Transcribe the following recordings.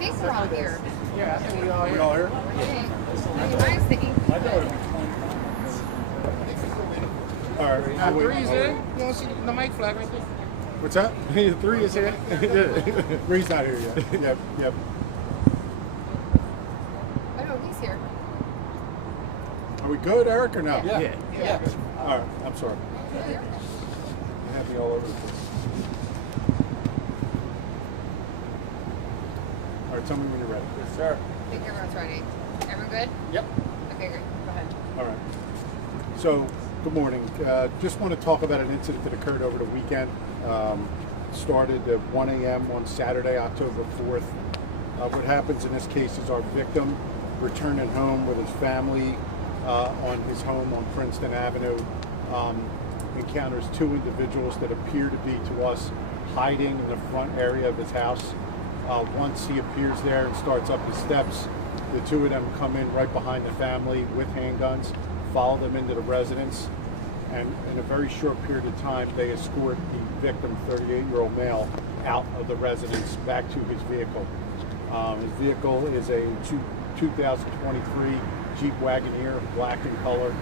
think we're all here. Yeah, I think we all here. We all here? Okay. Mine's the ink. All right. Now, three's in. You don't see the mic flag right there? What's that? Three is here. Reed's not here yet. Yep. Oh no, he's here. Are we good, Eric, or no? Yeah. All right. I'm sorry. You had me all over the place. All right. Tell me when you're ready. Yes, sir. I think everyone's ready. Everyone good? Yep. Okay, great. Go ahead. All right. So, good morning. Just want to talk about an incident that occurred over the weekend. Started at 1 a.m. on Saturday, October 4th. What happens in this case is our victim returning home with his family on his home on Princeton Avenue. Encounters two individuals that appear to be to us hiding in the front area of his house. Once he appears there and starts up the steps, the two of them come in right behind the family with handguns, follow them into the residence, and in a very short period of time, they escort the victim, 38-year-old male, out of the residence back to his vehicle. His vehicle is a 2023 Jeep Wagoneer, black in color.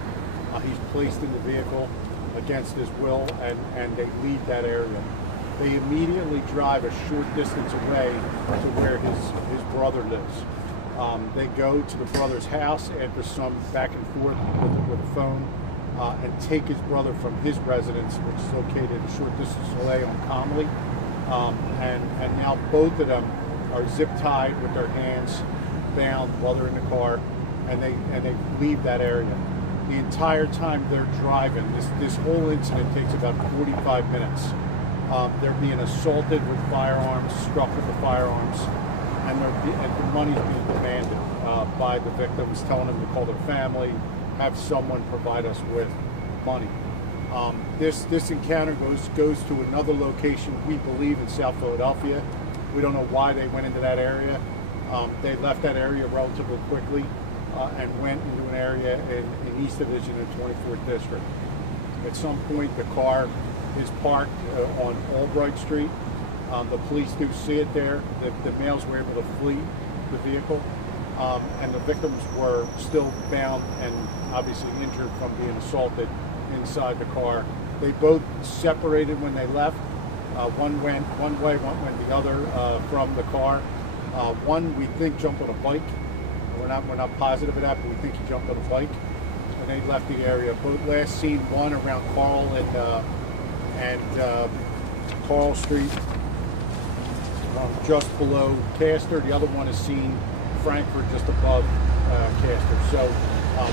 He's placed in the vehicle against his will, and they leave that area. They immediately drive a short distance away to where his brother lives. They go to the brother's house after some back and forth with a phone and take his brother from his residence, which is located a short distance away on Comley. And now both of them are zip tied with their hands bound while they're in the car, and they leave that area. The entire time they're driving, this whole incident takes about 45 minutes. They're being assaulted with firearms, struck with the firearms, and the money's being demanded by the victims, telling them to call their family, have someone provide us with money. This encounter goes to another location, we believe, in South Philadelphia. We don't know why they went into that area. They left that area relatively quickly and went into an area in East Division in 24th District. At some point, the car is parked on Albright Street. The police do see it there. The males were able to flee the vehicle, and the victims were still bound and obviously injured from being assaulted inside the car. They both separated when they left. One went one way, one went the other from the car. One, we think, jumped on a bike. We're not positive of that, but we think he jumped on a bike, and they left the area. Both last seen, one around Carl and Carl Street, just below Castor. The other one is seen Frankfurt, just above Castor. So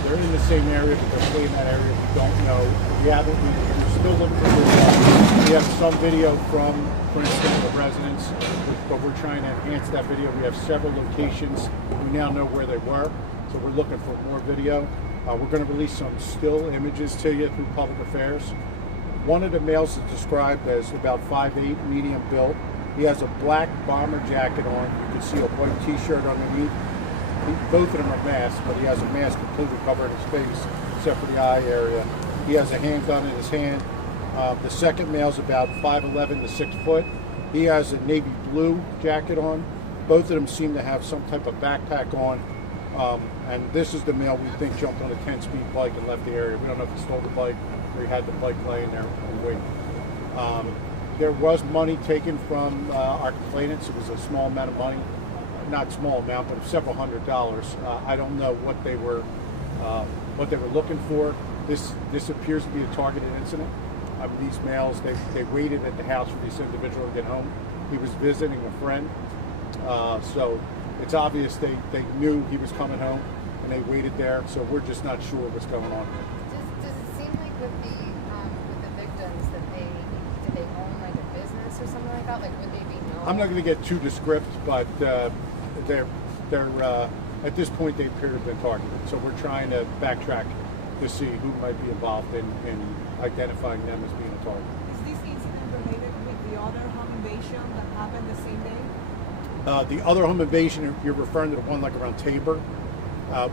they're in the same area, but they're fleeing that area. We don't know. We're still looking for video. We have some video from Princeton, the residents, but we're trying to enhance that video. We have several locations. We now know where they were, so we're looking for more video. We're going to release some still images to you through Public Affairs. One of the males is described as about 5'8", medium built. He has a black bomber jacket on. You can see a white t-shirt underneath. Both of them are masked, but he has a mask completely covering his face, except for the eye area. He has a handgun in his hand. The second male's about 5'11" to 6 foot. He has a navy blue jacket on. Both of them seem to have some type of backpack on. And this is the male we think jumped on a 10-speed bike and left the area. We don't know if he stole the bike or he had the bike laying there and waiting. There was money taken from our complainants. It was a small amount of money. Not small amount, but several $100s. I don't know what they were looking for. This appears to be a targeted incident. These males, they waited at the house for this individual to get home. He was visiting a friend, so it's obvious they knew he was coming home, and they waited there. So we're just not sure what's going on. Does it seem like with the victims that did they own like a business or something like that? Like would they be known? I'm not going to get too descriptive, but they're at this point they appear to have been targeted. So we're trying to backtrack to see who might be involved in identifying them as being a target. Is this incident related with the other home invasion that happened the same day? The other home invasion, you're referring to the one like around Tabor.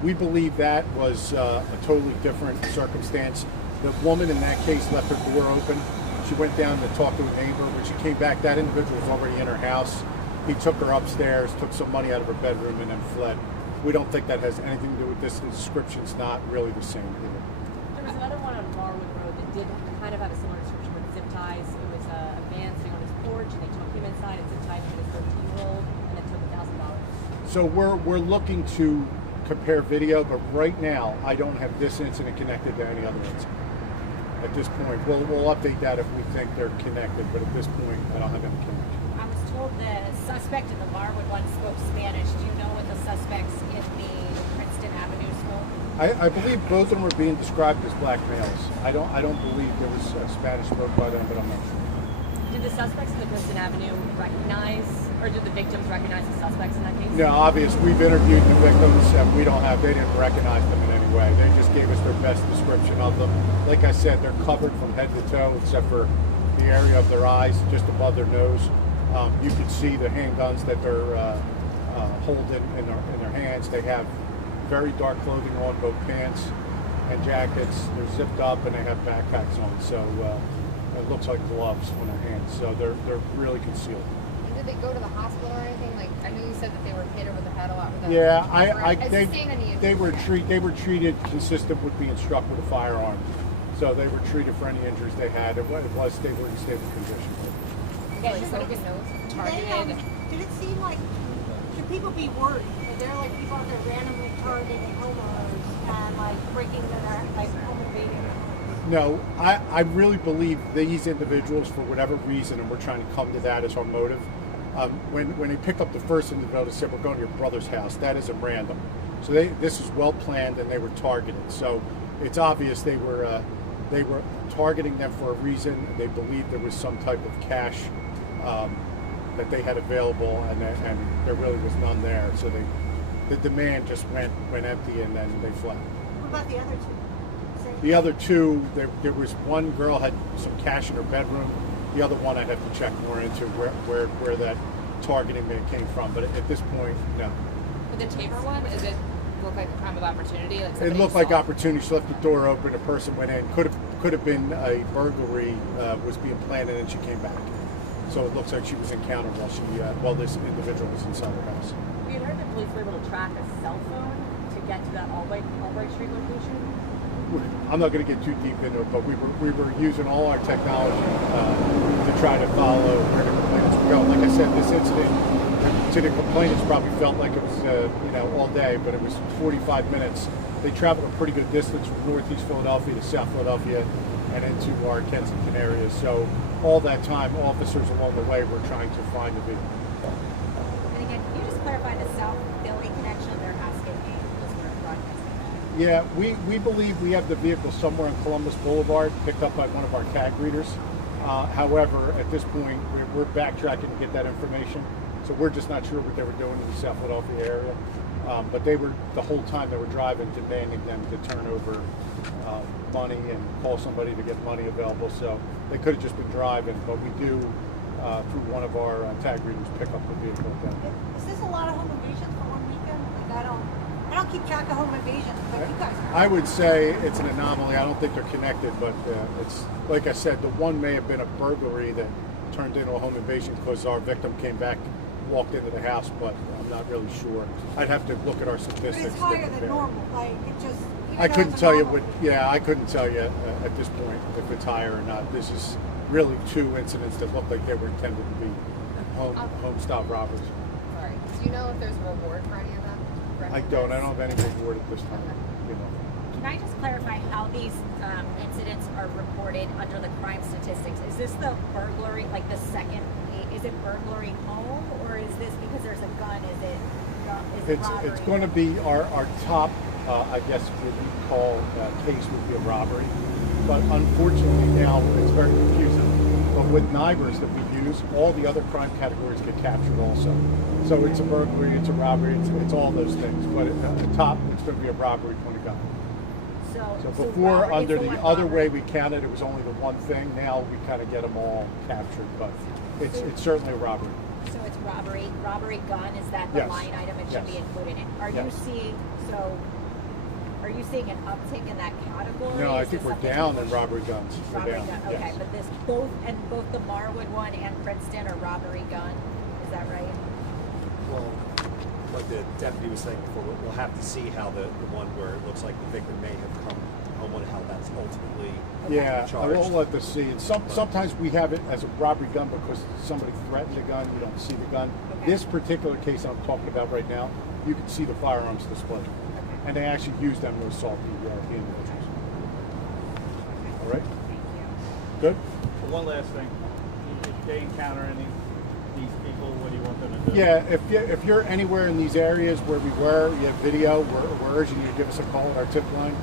We believe that was a totally different circumstance. The woman in that case left her door open. She went down to talk to a neighbor. When she came back, that individual was already in her house. He took her upstairs, took some money out of her bedroom, and then fled. We don't think that has anything to do with this. The description's not really the same either. There was another one on Marwood Road that did kind of have a similar description with zip ties. It was a man sitting on his porch, and they took him inside and zip tied him with his 13-year-old, and then took $1,000. So we're looking to compare video, but right now I don't have this incident connected to any other incident. At this point, we'll update that if we think they're connected, but at this point I don't have any connection. I was told the suspect in the Marwood one spoke Spanish. Do you know what the suspects in the Princeton Avenue spoke? I believe both of them are being described as black males. I don't believe there was Spanish spoke by them, but I'm not sure. Did the suspects in the Princeton Avenue recognize, or did the victims recognize the suspects in that case? No, obvious. We've interviewed the victims, and they didn't recognize them in any way. They just gave us their best description of them. Like I said, they're covered from head to toe, except for the area of their eyes, just above their nose. You can see the handguns that they're holding in their hands. They have very dark clothing on, both pants and jackets. They're zipped up, and they have backpacks on. So it looks like gloves on their hands. So they're really concealed. And did they go to the hospital or anything? Like, I know you said that they were hit over the head a lot with a Yeah, they were treated consistent with being struck with a firearm. So they were treated for any injuries they had. They were in stable condition. like sort of his nose targeted. Did it seem like, should people be worried? Are there like people out there randomly targeting homeowners and like breaking their, like home invading? No, I really believe these individuals, for whatever reason, and we're trying to come to that as our motive. When they pick up the first individual, they said, "We're going to your brother's house." That isn't random. So this is well planned, and they were targeted. So it's obvious they were targeting them for a reason. They believed there was some type of cash that they had available, and there really was none there. So the demand just went empty, and then they fled. What about the other two? The other two, there was one girl had some cash in her bedroom. The other one I'd have to check more into where that targeting came from. But at this point, no. With the Tabor one, does it look like a crime of opportunity? Like It looked like opportunity. She left the door open. A person went in. Could have been a burglary was being planned, and then she came back. So it looks like she was encountered while this individual was inside her house. We had heard that police were able to track a cell phone to get to that Albright Street location. I'm not going to get too deep into it, but we were using all our technology to try to follow where the complainants were going. Like I said, this incident to the complainants probably felt like it was all day, but it was 45 minutes. They traveled a pretty good distance from northeast Philadelphia to South Philadelphia and into our Kensington area. So all that time, officers along the way were trying to find the video. And again, can you just clarify the South Philly connection they're asking me because we're broadcasting that? Yeah, we believe we have the vehicle somewhere on Columbus Boulevard, picked up by one of our tag readers. However, at this point, we're backtracking to get that information. So we're just not sure what they were doing in the South Philadelphia area. But they were, the whole time they were driving, demanding them to turn over money and call somebody to get money available. So they could have just been driving, but we do, through one of our tag readers, pick up the vehicle then. Is this a lot of home invasions for one weekend? Like I don't keep track of home invasions, but you guys are. I would say it's an anomaly. I don't think they're connected, but it's, like I said, the one may have been a burglary that turned into a home invasion because our victim came back, walked into the house, but I'm not really sure. I'd have to look at our But statistics. it's higher than normal. Like it just. I couldn't tell you I couldn't tell you at this point if it's higher or not. This is really two incidents that look like they were intended to be home style robbers. Sorry. Do you know if there's a reward for any of them? I don't have any reward at this time. You know. Can I just clarify how these incidents are reported under the crime statistics? Is this the burglary, like the second? Is it burglary home, or is this because there's a gun? Is it robbery? It's going to be our top, I guess what we call case would be a robbery. But unfortunately now it's very confusing. But with NIBRs that we use, all the other crime categories get captured also. So it's a burglary, it's a robbery, it's all those things. But at the top, it's going to be a robbery when it got. So before, robbery, under it's the one other robbery. way we counted, it was only the one thing. Now we kind of get them all captured. But it's certainly a robbery. So it's robbery gun. Is that the Yes. line item it should Yes. be included in? Are Yes. you seeing an uptick in that category? No, I Is think this we're something down that in robbery guns. We're Robbery down. gun. Okay, Yes. but both the Marwood one and Princeton are robbery gun. Is that right? Well, like the deputy was saying before, we'll have to see how the one where it looks like the victim may have come home and how that's ultimately Yeah, I charged. will let this see. And sometimes we have it as a robbery gun because somebody threatened the gun. You don't see the gun. This particular case I'm talking about right now, you can see the firearms displayed, and they actually use them to assault the individuals. All right. Good. One last thing, if they encounter any these people, what do you want them to do? Yeah, if you're anywhere in these areas where we were, you have video, we're urging you to give us a call at our tip line.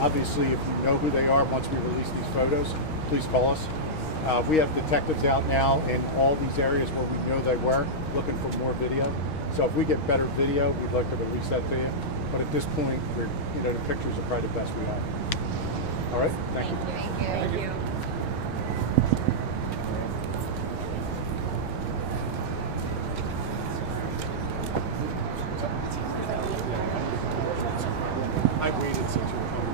Obviously, if you know who they are, once we release these photos, please call us. We have detectives out now in all these areas where we know they were, looking for more video. So if we get better video, we'd like to release that to you. But at this point, the pictures are probably the best we have. All right, thank you. Thank you. Thank you. I waited since you were coming.